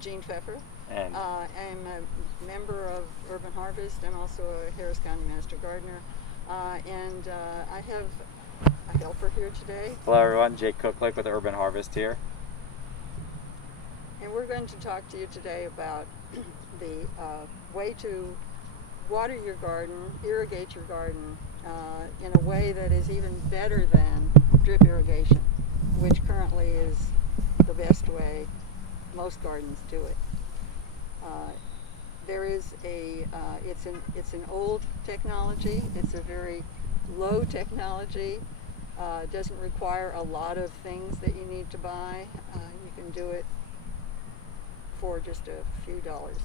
Jean Fefer. And I'm a member of Urban Harvest and also a Harris County Master Gardener. I have a helper here today. hello everyone, Jake Cooklick with Urban Harvest here. And we're going to talk to you today about the way to water your garden, irrigate your garden in a way that is even better than drip irrigation, which currently is the best way most gardens do it. There is it's an old technology. It's a very low technology. It doesn't require a lot of things that you need to buy. You can do it for just a few dollars.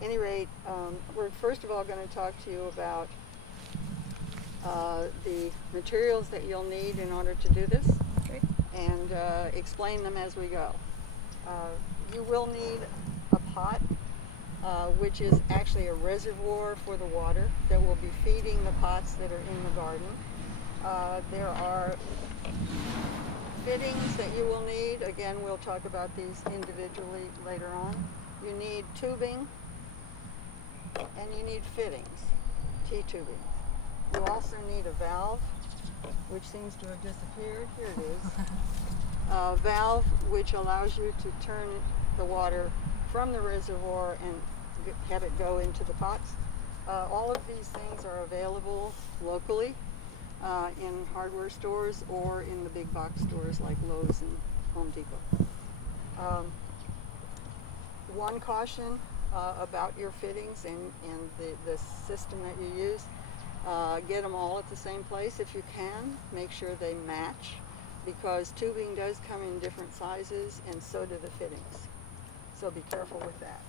At any rate, we're first of all going to talk to you about the materials that you'll need in order to do this, Great. and explain them as we go. You will need a pot, which is actually a reservoir for the water that will be feeding the pots that are in the garden. There are fittings that you will need. Again, we'll talk about these individually later on. You need tubing, and you need fittings, T-tubing. You also need a valve, which seems to have disappeared. Here it is. A valve which allows you to turn the water from the reservoir and have it go into the pots. All of these things are available locally in hardware stores or in the big box stores like Lowe's and Home Depot. One caution about your fittings and the system that you use, get them all at the same place if you can. Make sure they match, because tubing does come in different sizes and so do the fittings. So be careful with that.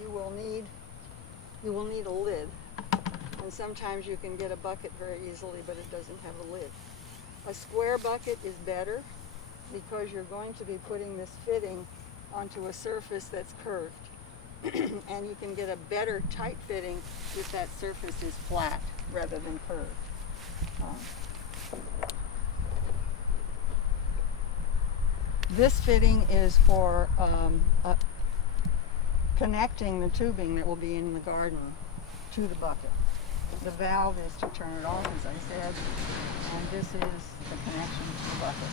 You will need a lid, and sometimes you can get a bucket very easily, but it doesn't have a lid. A square bucket is better because you're going to be putting this fitting onto a surface that's curved, and you can get a better tight fitting if that surface is flat rather than curved. This fitting is for connecting the tubing that will be in the garden to the bucket. The valve is to turn it off, as I said, and this is the connection to the bucket.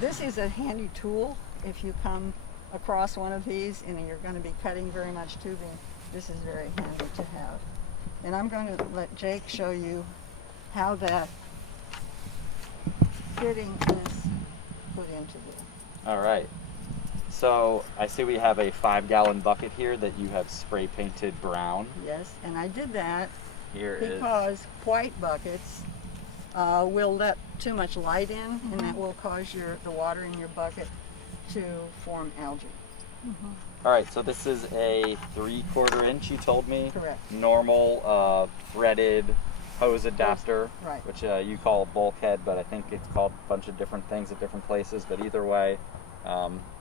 This is a handy tool if you come across one of these and you're going to be cutting very much tubing. This is very handy to have. And I'm going to let Jake show you how that fitting is put into this. All right. So I see we have a 5-gallon bucket here that you have spray painted brown. Yes, and I did that Here because white buckets will let too much light in, and that will cause the water in your bucket to form algae. All right, so this is a 3/4 inch, you told me. Correct. Normal threaded hose adapter, Right. which you call a bulkhead, but I think it's called a bunch of different things at different places. But either way,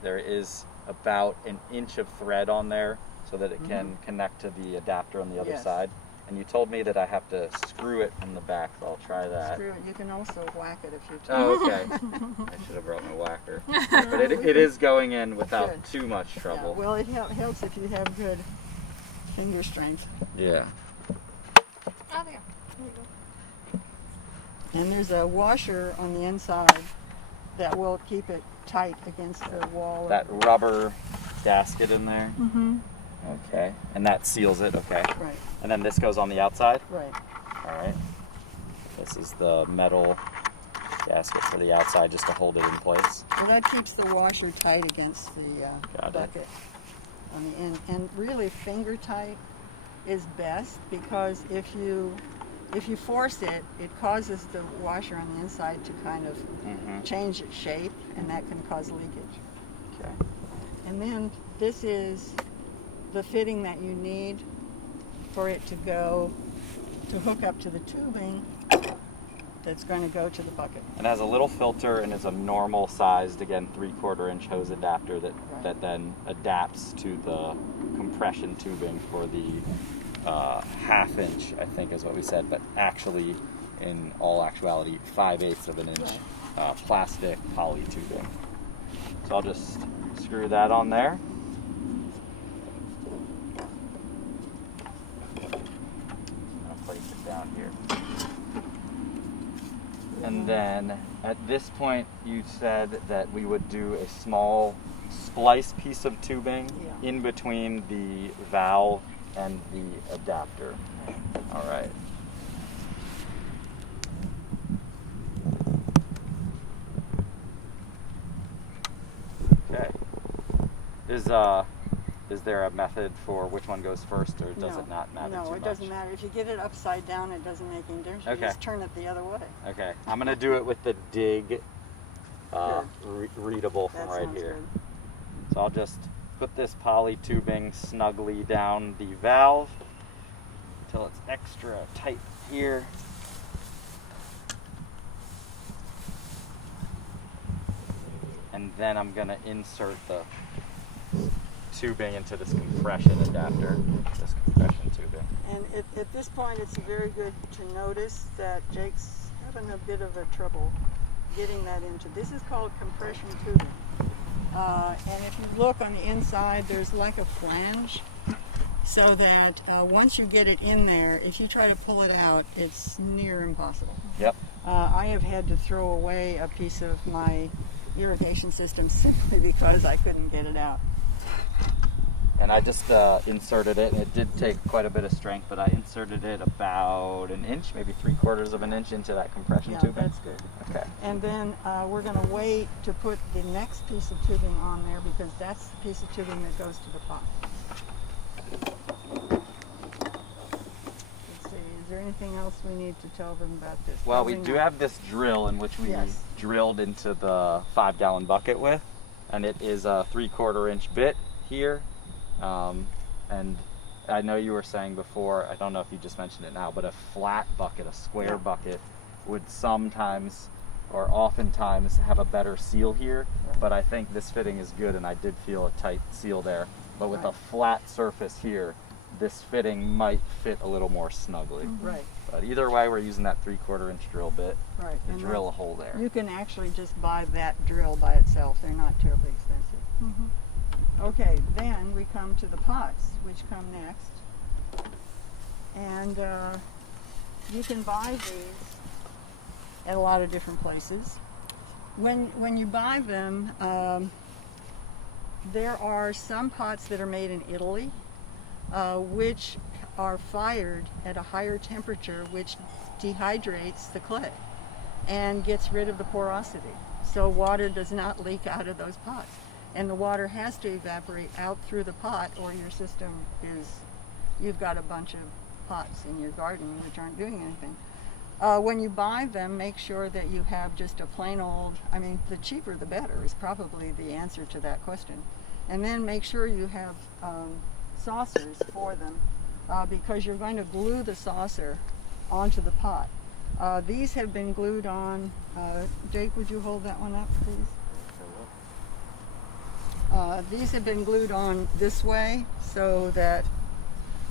there is about an inch of thread on there so that it can connect to the adapter on the other Yes. side. And you told me that I have to screw it from the back, so I'll try that. Screw it. You can also whack it if you Oh, okay. I should have brought my whacker. But it is going in without Good. too much trouble. Yeah, well, it helps if you have good finger strength. Yeah. Oh, there you go. And there's a washer on the inside that will keep it tight against the wall. That rubber gasket in there. Mm-hmm. Okay. And that seals it, okay. Right, And then this goes on the outside? right. All right. This is the metal gasket for the outside just to hold it in place. Well, that keeps the washer tight against the Got it. bucket on the end. And really, finger tight is best, because if you force it, it causes the washer on the inside to kind of change its shape, and that can cause leakage. Okay. And then this is the fitting that you need for it to hook up to the tubing that's going to go to the bucket. It has a little filter and is a normal sized, again, 3/4 inch hose adapter that, Right. that then adapts to the compression tubing for the 1/2 inch, I think is what we said, but actually, in all actuality, 5/8 of an inch plastic poly tubing. So I'll just screw that on there. down here. And then at this point, you said that we would do a small splice piece of tubing Yeah. in between the valve and the adapter. All right. Okay. Is there a method for which one goes first, or does No. it not matter too No, much? it doesn't matter. If you get it upside down, it doesn't make any difference. Okay. You just turn it the other way. Okay, I'm gonna do it with the dig readable from That right sounds here. good. So I'll just put this poly tubing snugly down the valve until it's extra tight here. And then I'm gonna insert the tubing into this compression adapter, this compression tubing. And at this point, it's very good to notice that Jake's having a bit of a trouble getting that into. This is called compression tubing. And if you look on the inside, there's like a flange, so that once you get it in there, if you try to pull it out, it's near impossible. Yep. I have had to throw away a piece of my irrigation system simply because I couldn't get it out. And I just inserted it, and it did take quite a bit of strength, but I inserted it about an inch, maybe 3/4 of an inch into that compression Yeah, tubing. that's good. Okay. And then we're going to wait to put the next piece of tubing on there, because that's the piece of tubing that goes to the pot. Let's see, is there anything else we need to tell them about this? Well, we Probably do not. have this drill in which we Yes. drilled into the 5-gallon bucket with, and it is a 3/4 inch bit here. And I know you were saying before, I don't know if you just mentioned it now, but a flat bucket, a square Yeah. bucket, would sometimes or oftentimes have a better seal here, Right. but I think this fitting is good, and I did feel a tight seal there. But with a Right. flat surface here, this fitting might fit a little more snugly. Right, But either way, we're using that 3/4 inch drill bit right. to And drill a hole there. you can actually just buy that drill by itself. They're not terribly expensive. Mhm. Okay, then we come to the pots, which come next. And you can buy these at a lot of different places. When you buy them, there are some pots that are made in Italy, which are fired at a higher temperature, which dehydrates the clay and gets rid of the porosity. So water does not leak out of those pots. And the water has to evaporate out through the pot, or your system is, you've got a bunch of pots in your garden which aren't doing anything. When you buy them, make sure that you have just a plain old, I mean, the cheaper the better is probably the answer to that question. And then make sure you have saucers for them, because you're going to glue the saucer onto the pot. These have been glued on. Jake, would you hold that one up, please? These have been glued on this way so that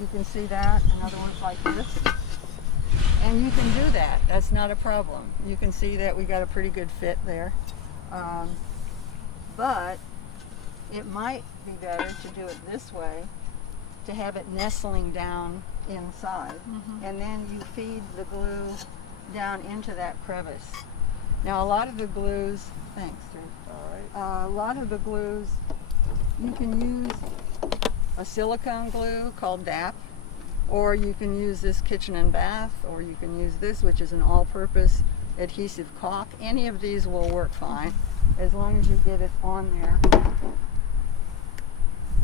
you can see that. Another one's like this. And you can do that. That's not a problem. You can see that we got a pretty good fit there. But it might be better to do it this way, to have it nestling down inside. And then you feed the glue down into that crevice. Now a lot of the glues, thanks, Jake. A lot of the glues, you can use a silicone glue called DAP, or you can use this kitchen and bath, or you can use this, which is an all-purpose adhesive caulk. Any of these will work fine, as long as you get it on there.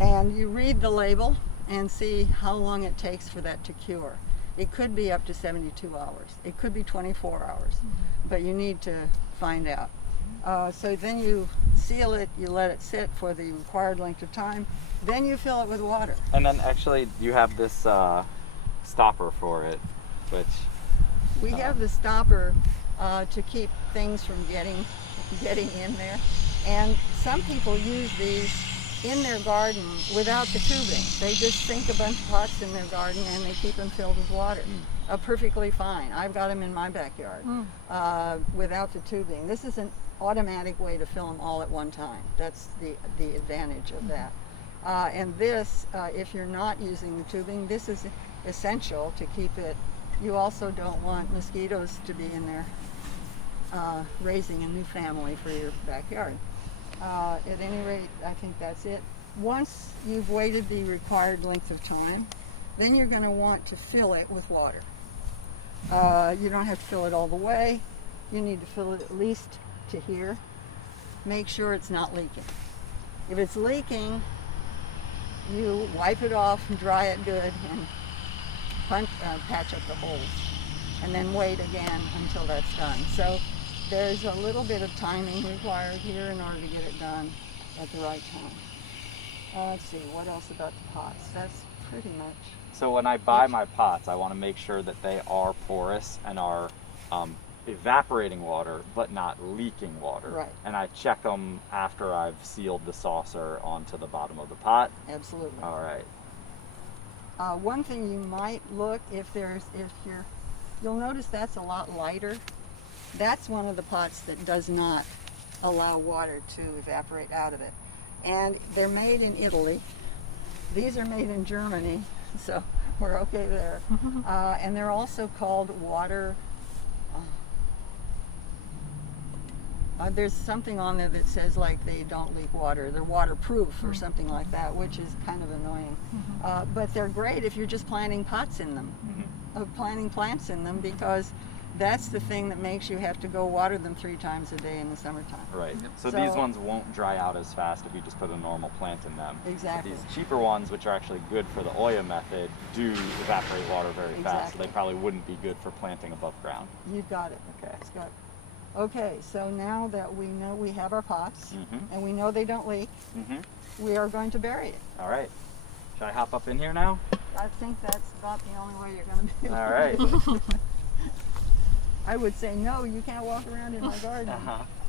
And you read the label and see how long it takes for that to cure. It could be up to 72 hours. It could be 24 hours, but you need to find out. So then you seal it, you let it sit for the required length of time, then you fill it with water. And then actually you have this stopper for it, which We have the stopper to keep things from getting in there. And some people use these in their garden without the tubing. They just sink a bunch of pots in their garden and they keep them filled with water. Perfectly fine. I've got them in my backyard without the tubing. This is an automatic way to fill them all at one time. That's the advantage of that. And this, if you're not using the tubing, this is essential to keep it You also don't want mosquitoes to be in there raising a new family for your backyard. At any rate, I think that's it. Once you've waited the required length of time, then you're going to want to fill it with water. You don't have to fill it all the way. You need to fill it at least to here. Make sure it's not leaking. If it's leaking, you wipe it off and dry it good and patch up the holes, and then wait again until that's done. So there's a little bit of timing required here in order to get it done at the right time. Let's see, what else about the pots? That's pretty much. So when I buy my pots, I want to make sure that they are porous and are evaporating water, but not leaking water. Right. And I check them after I've sealed the saucer onto the bottom of the pot. Absolutely. All right. One thing you might look, you'll notice that's a lot lighter. That's one of the pots that does not allow water to evaporate out of it. And they're made in Italy. These are made in Germany, so we're okay there. And they're also called water. There's something on there that says like they don't leak water. They're waterproof or something like that, which is kind of annoying. But they're great if you're just planting pots in them, planting plants in them, because that's the thing that makes you have to go water them 3 times a day in the summertime. Right. So these ones won't dry out as fast if you just put a normal plant in them. Exactly. But these cheaper ones, which are actually good for the Oya method, do evaporate water very fast. So they probably wouldn't be good for planting above ground. You've got it. Okay. It's got it. Okay, so now that we know we have our pots and we know they don't leak, we are going to bury it. All right. Should I hop up in here now? I think that's about the only way you're going to be able All to right. do it. I would say, no, you can't walk around in my garden.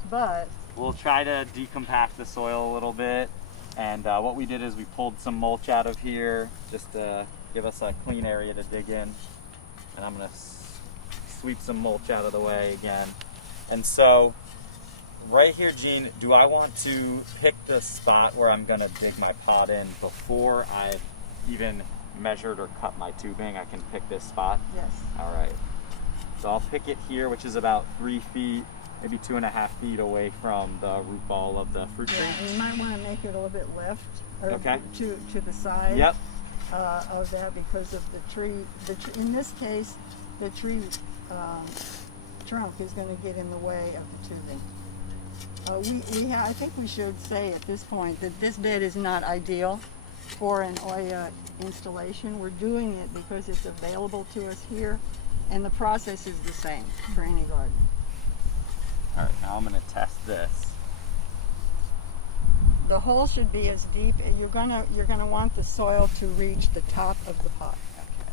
But we'll try to decompact the soil a little bit. And what we did is we pulled some mulch out of here just to give us a clean area to dig in. And I'm going to sweep some mulch out of the way again. And so right here, Jean, do I want to pick the spot where I'm going to dig my pot in before I've even measured or cut my tubing? I can pick this spot? yes. All right. So I'll pick it here, which is about 3 feet, maybe 2.5 feet away from the root ball of the fruit tree. Yeah, you might want to make it a little bit left, or Okay. to the side Yep. of that, because of the tree. In this case, the tree trunk is going to get in the way of the tubing. I think we should say at this point that this bed is not ideal for an Oya installation. We're doing it because it's available to us here, and the process is the same for any garden. All right, now I'm going to test this. The hole should be as deep. You're gonna want the soil to reach the top of the pot. Okay.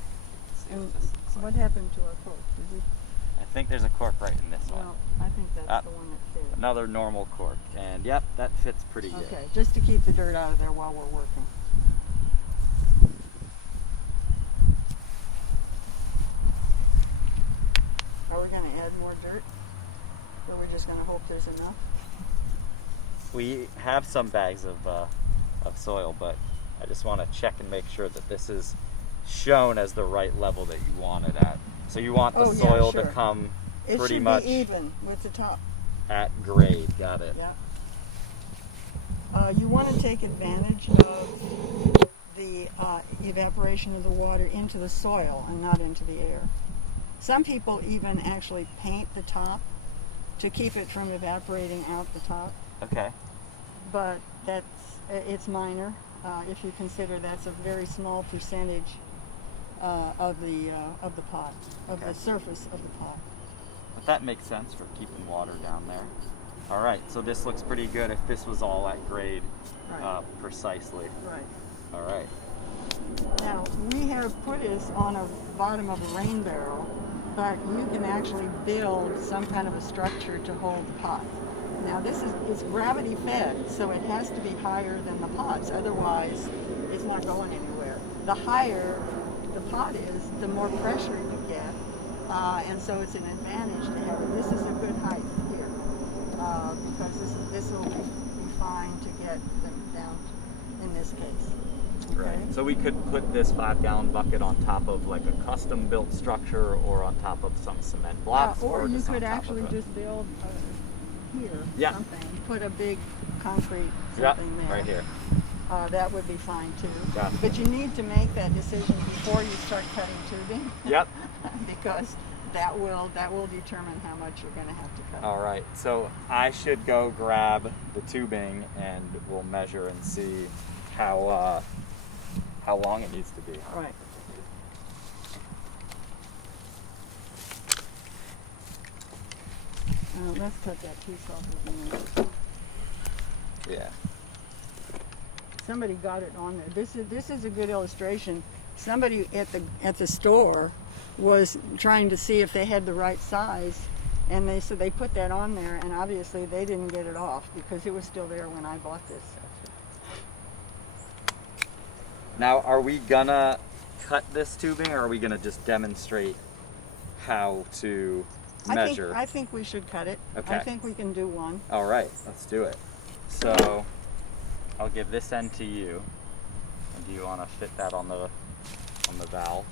Let's see And what this looks like. what happened to our cork? Did we? I think there's a cork right in this one. Well, I think that's the one that fit. Another normal cork. And yep, that fits pretty good. Okay, just to keep the dirt out of there while we're working. Are we going to add more dirt? Or we're just going to hope there's enough? We have some bags of soil, but I just want to check and make sure that this is shown as the right level that you want it at. So you want the soil to come pretty much It should be even with the top. at grade. Got it. Yeah. You want to take advantage of the evaporation of the water into the soil and not into the air. Some people even actually paint the top to keep it from evaporating out the top, Okay. but it's minor if you consider that's a very small percentage of the pot, of the surface of the pot. But that makes sense for keeping water down there. All right, so this looks pretty good if this was all at grade precisely. Right. All right. Now, we have put this on a bottom of a rain barrel, but you can actually build some kind of a structure to hold the pot. Now, it's gravity fed, so it has to be higher than the pots, otherwise it's not going anywhere. The higher the pot is, the more pressure you get, and so it's an advantage to have it. This is a good height here, because this will be fine to get them down in this case. Okay. So we could put this 5-gallon bucket on top of like a custom built structure or on top of some cement blocks. Or you just on could top of actually it. just build here, Yeah. something, put a big concrete Yep, something there. right here. That would be fine too. Gotcha. But you need to make that decision before you start cutting tubing. Yep. Because that will determine how much you're going to have to cut. All right, so I should go grab the tubing and we'll measure and see how long it needs to be. Right. Let's cut that piece off again. Yeah. Somebody got it on there. This is a good illustration. Somebody at the store was trying to see if they had the right size, and they said they put that on there, and obviously they didn't get it off because it was still there when I bought this. Now, are we gonna cut this tubing, or are we gonna just demonstrate how to measure? I think we should cut it. Okay. I think we can do one. All right, let's do it. So I'll give this end to you. And do you want to fit that on the valve?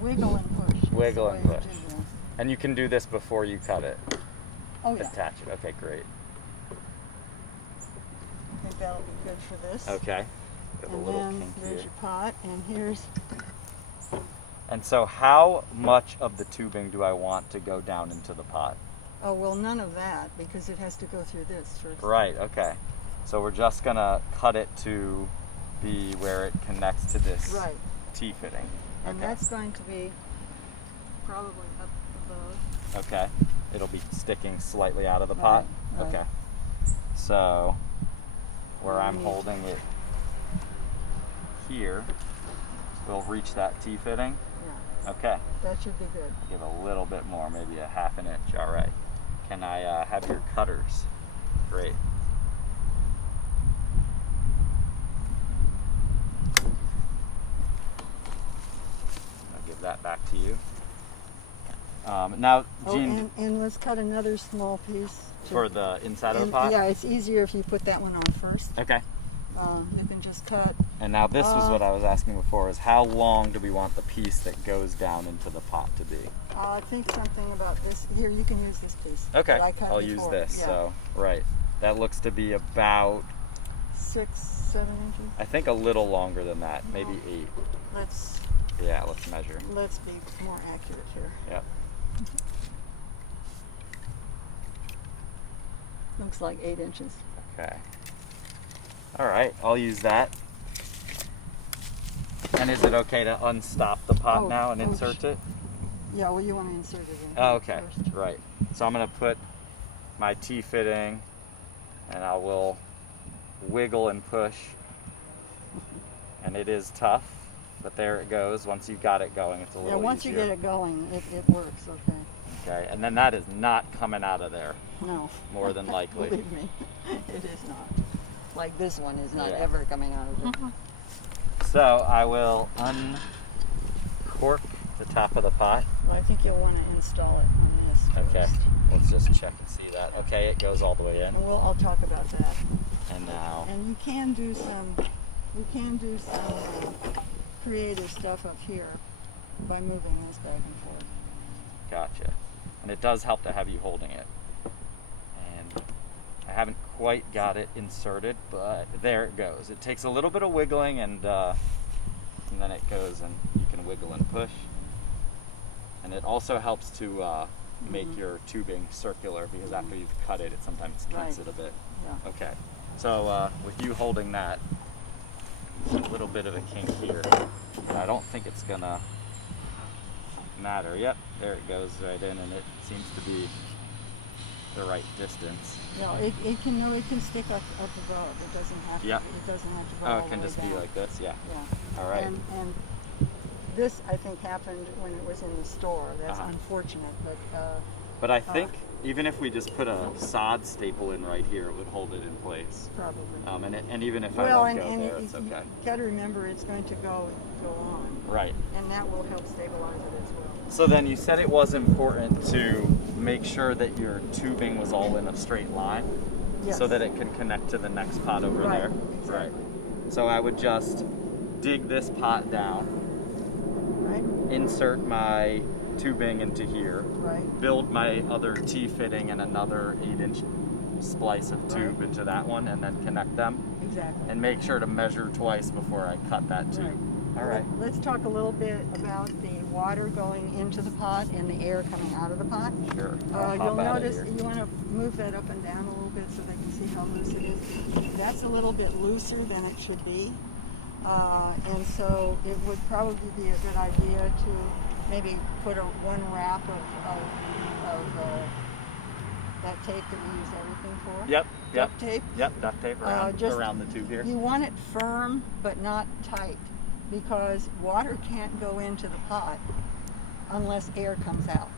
Wiggle and push. Wiggle That's and the way push. to do it. And you can do this before you cut it. Oh yeah. Attach it. Okay, great. I think that'll be good for this. Okay. Got a And little then kink there's here. your pot, and here's. And so how much of the tubing do I want to go down into the pot? Oh well, none of that because it has to go through this first. Right, okay. So we're just gonna cut it to be where it connects to this Right. T-fitting. And Okay. that's going to be probably up above. Okay. It'll be sticking slightly out of the pot? Right, right. Okay. So where I'm Neat. holding it here, we'll reach that T-fitting. Yeah, Okay. that should be good. Give a little bit more, maybe a ½ an inch. All right. Can I have your cutters? Great. I'll give that back to you. Now, Jean, and let's cut another small piece. for the inside of the And, pot? yeah, it's easier if you put that one on first. Okay. You can just cut. And now this was what I was asking before, is how long do we want the piece that goes down into the pot to be? I think something about this. Here, you can use this piece. Okay, that I cut I'll use before. this. Yeah. So, right. That looks to be about, 6, 7 inches. I think a little longer than that, maybe No. 8. Let's Yeah, let's measure. be more accurate here. Yep. Looks like 8 inches. Okay. All right, I'll use that. And is it okay to unstop the pot Oh, now and oh, insert it? Yeah, well, you want to insert it in. Oh, okay, First. right. So I'm gonna put my T-fitting, and I will wiggle and push. And it is tough, but there it goes. Once you've got it going, it's a little Yeah, once easier. you get it going, it works. Okay. Okay, and then that is not coming out of there, No. more than likely. Believe me, it is not. Like this one is not Yeah. ever coming out of it. So I will uncork the top of the pot. Well, I think you'll want to install it on this Okay, first. let's just check and see that. Okay, it goes all the way in. And I'll talk about that. And now, And you can do some creative stuff up here by moving this back and forth. gotcha. And it does help to have you holding it. And I haven't quite got it inserted, but there it goes. It takes a little bit of wiggling, and then it goes, and you can wiggle and push. And it also helps to make your tubing circular, because after you've cut it, it sometimes kinks Right. it a bit. Yeah. Okay, so with you holding that, a little bit of a kink here, but I don't think it's gonna matter. Yep, there it goes right in, and it seems to be the right distance. No, it can stick up above. It doesn't have to. Yep. It doesn't have to go Oh, all it the can way just be down. like this, yeah. Yeah. All right. And this, I think, happened when it was in the store. That's Uh-huh. unfortunate, but But I think even if we just put a sod staple in right here, it would hold it in place. probably. And even if Well, I and, let go and there, it's okay. you got to remember it's going to go on, Right. and that will help stabilize it as well. So then you said it was important to make sure that your tubing was all in a straight line, Yes. so that it can connect to the next pot over Right, there. exactly. Right. So I would just dig this pot down, Right, insert my tubing into here, right, build my other T-fitting and another 8-inch splice of tube Right. into that one, and then connect them. exactly. And make sure to measure twice before I cut that tube. Right. All right. Let's talk a little bit about the water going into the pot and the air coming out of the pot. Sure. I'll You'll hop out of notice here. you want to move that up and down a little bit so they can see how loose it is. That's a little bit looser than it should be. And so it would probably be a good idea to maybe put one wrap of that tape that we use everything for. Yep. Yep. Duct tape. Yep. Duct tape around, just- around the tube here. You want it firm but not tight because water can't go into the pot unless air comes out.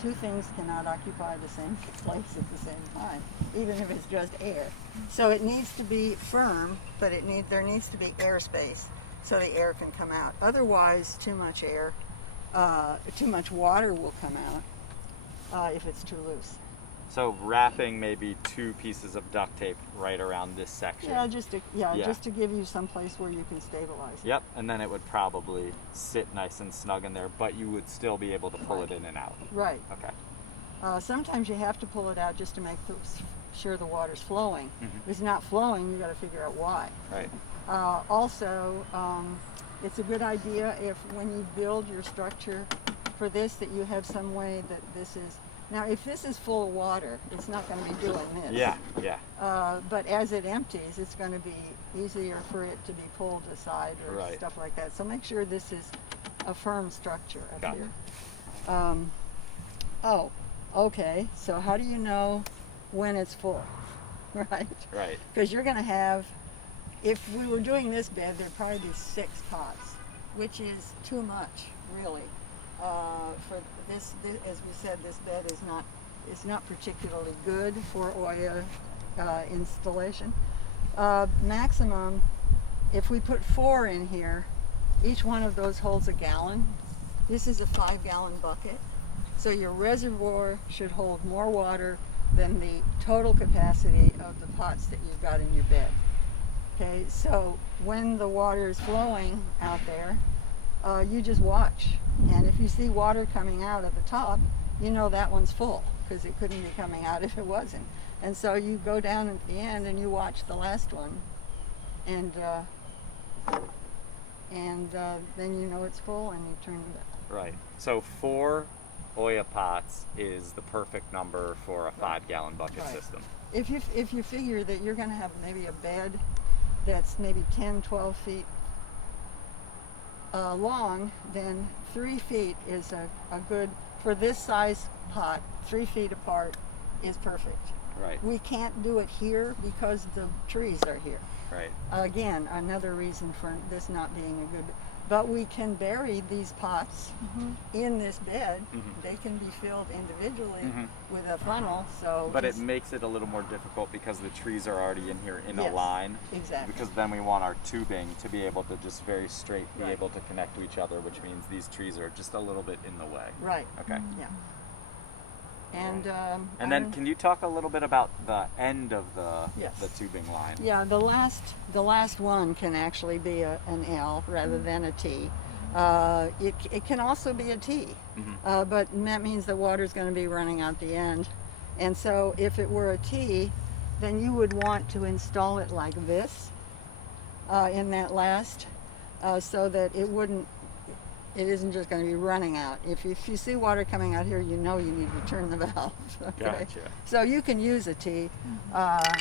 Two things cannot occupy the same place at the same time, even if it's just air. So it needs to be firm, but there needs to be airspace so the air can come out. Otherwise, too much water will come out if it's too loose. So wrapping maybe 2 pieces of duct tape right around this section. Yeah, just to Yeah. give you some place where you can stabilize it. Yep, and then it would probably sit nice and snug in there, but you would still be able to pull it in and out. Right. Okay. Sometimes you have to pull it out just to make sure the water's flowing. Mhm. If it's not flowing, you got to figure out why. Right. Also, it's a good idea if when you build your structure for this that you have some way that this is. Now, if this is full of water, it's not going to be doing this. Yeah. Yeah. But as it empties, it's going to be easier for it to be pulled aside or Right. stuff like that. So make sure this is a firm structure up Got it. here. Okay. So how do you know when it's full? Right? Right. Because you're going to have, if we were doing this bed, there'd probably be 6 pots, which is too much, really. For this, as we said, this bed is not particularly good for Oya installation. Maximum, if we put 4 in here, each one of those holds a gallon. This is a 5-gallon bucket. So your reservoir should hold more water than the total capacity of the pots that you've got in your bed. Okay, so when the water is flowing out there, you just watch. And if you see water coming out at the top, you know that one's full because it couldn't be coming out if it wasn't. And so you go down at the end and you watch the last one, and then you know it's full and you turn it up. Right. So 4 Oya pots is the perfect number for a 5-gallon bucket Right. system. If you figure that you're going to have maybe a bed that's maybe 10, 12 feet long, then 3 feet is a good, for this size pot, 3 feet apart is perfect. Right. We can't do it here because the trees are here. Right. Again, another reason for this not being a good, but we can bury these pots in this bed. Mhm. They can be filled individually Mhm. with a funnel, so. But it makes it a little more difficult because the trees are already in here in a Yes, line. exactly. Because then we want our tubing to be able to just very straight be Right. able to connect to each other, which means these trees are just a little bit in the way. Right. Okay. Yeah. And And then can you talk a little bit about the end of the Yes. tubing line? yeah, the last one can actually be an L rather than a T. It can also be a T, but that means the water's going to be running out the end. And so if it were a T, then you would want to install it like this in that last, so that it isn't just going to be running out. If you see water coming out here, you know you need to turn the valve. Okay? Gotcha. So you can use a T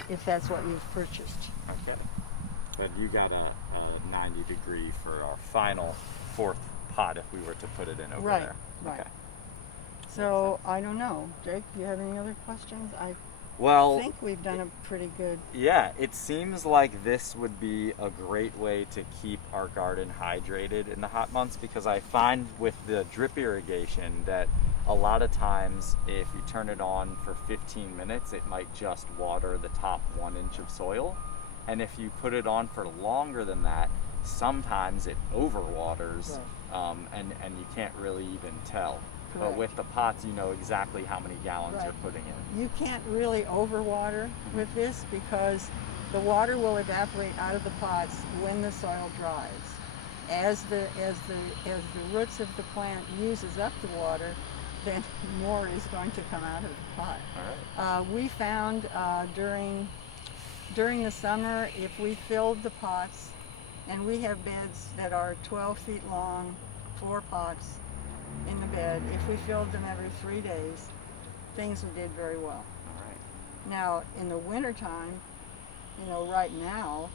if that's what you've purchased. Okay. But you got a 90 degree for our final 4th pot if we were to put it in over Right, there. right. Okay. So I don't know, Jake. Do you have any other questions? I Well, think we've done a pretty good. yeah, it seems like this would be a great way to keep our garden hydrated in the hot months, because I find with the drip irrigation that a lot of times if you turn it on for 15 minutes, it might just water the top 1 inch of soil. And if you put it on for longer than that, sometimes it overwaters, and you can't really even tell. But Correct. with the pots, you know exactly how many gallons Right. you're putting in. You can't really overwater with this because The water will evaporate out of the pots when the soil dries. As the roots of the plant uses up the water, then more is going to come out of the pot. All right. We found during the summer, if we filled the pots, and we have beds that are 12 feet long, 4 pots in the bed, if we filled them every 3 days, things did very well. All right. Now, in the wintertime, right now,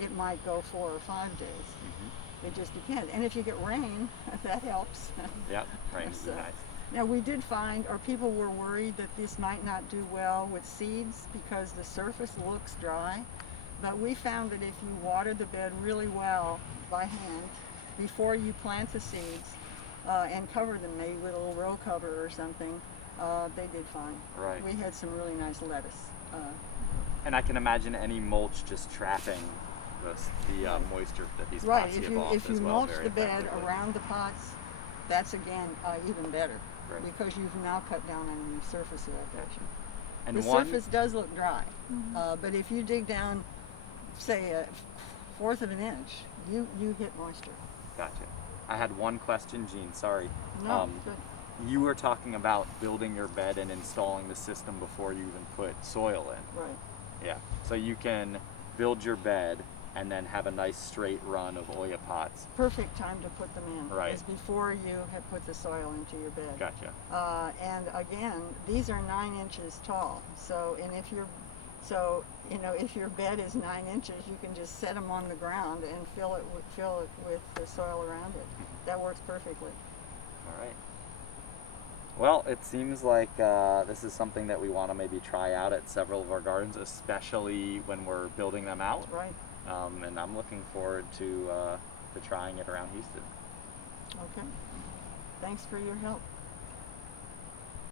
it might go 4 or 5 days. Mm-hmm. It just depends. And if you get rain, that helps. Yep, rain is So, nice. Now, we did find, or people were worried that this might not do well with seeds because the surface looks dry. But we found that if you water the bed really well by hand before you plant the seeds and cover them maybe with a little row cover or something, they did fine. Right. We had some really nice lettuce. And I can imagine any mulch just trapping the moisture that these Right, pots if give you off if you as well mulch very the bed effectively. around the pots, that's again even better Right. because you've now cut down on your surface evaporation. And The one, surface does look dry, but if you dig down, say a 1/4 of an inch, you hit moisture. Gotcha. I had one question, Jean, sorry. No, good. You were talking about building your bed and installing the system before you even put soil in. Right. Yeah. So you can build your bed and then have a nice straight run of Oya pots. Perfect time to put them in Right. is before you have put the soil into your bed. Gotcha. And again, these are 9 inches tall. So, and if your bed is 9 inches, you can just set them on the ground and fill it with the soil around it. That works perfectly. All right. Well, it seems like this is something that we want to maybe try out at several of our gardens, especially when we're building them out. Right. And I'm looking forward to trying it around Houston. Okay. Thanks for your help.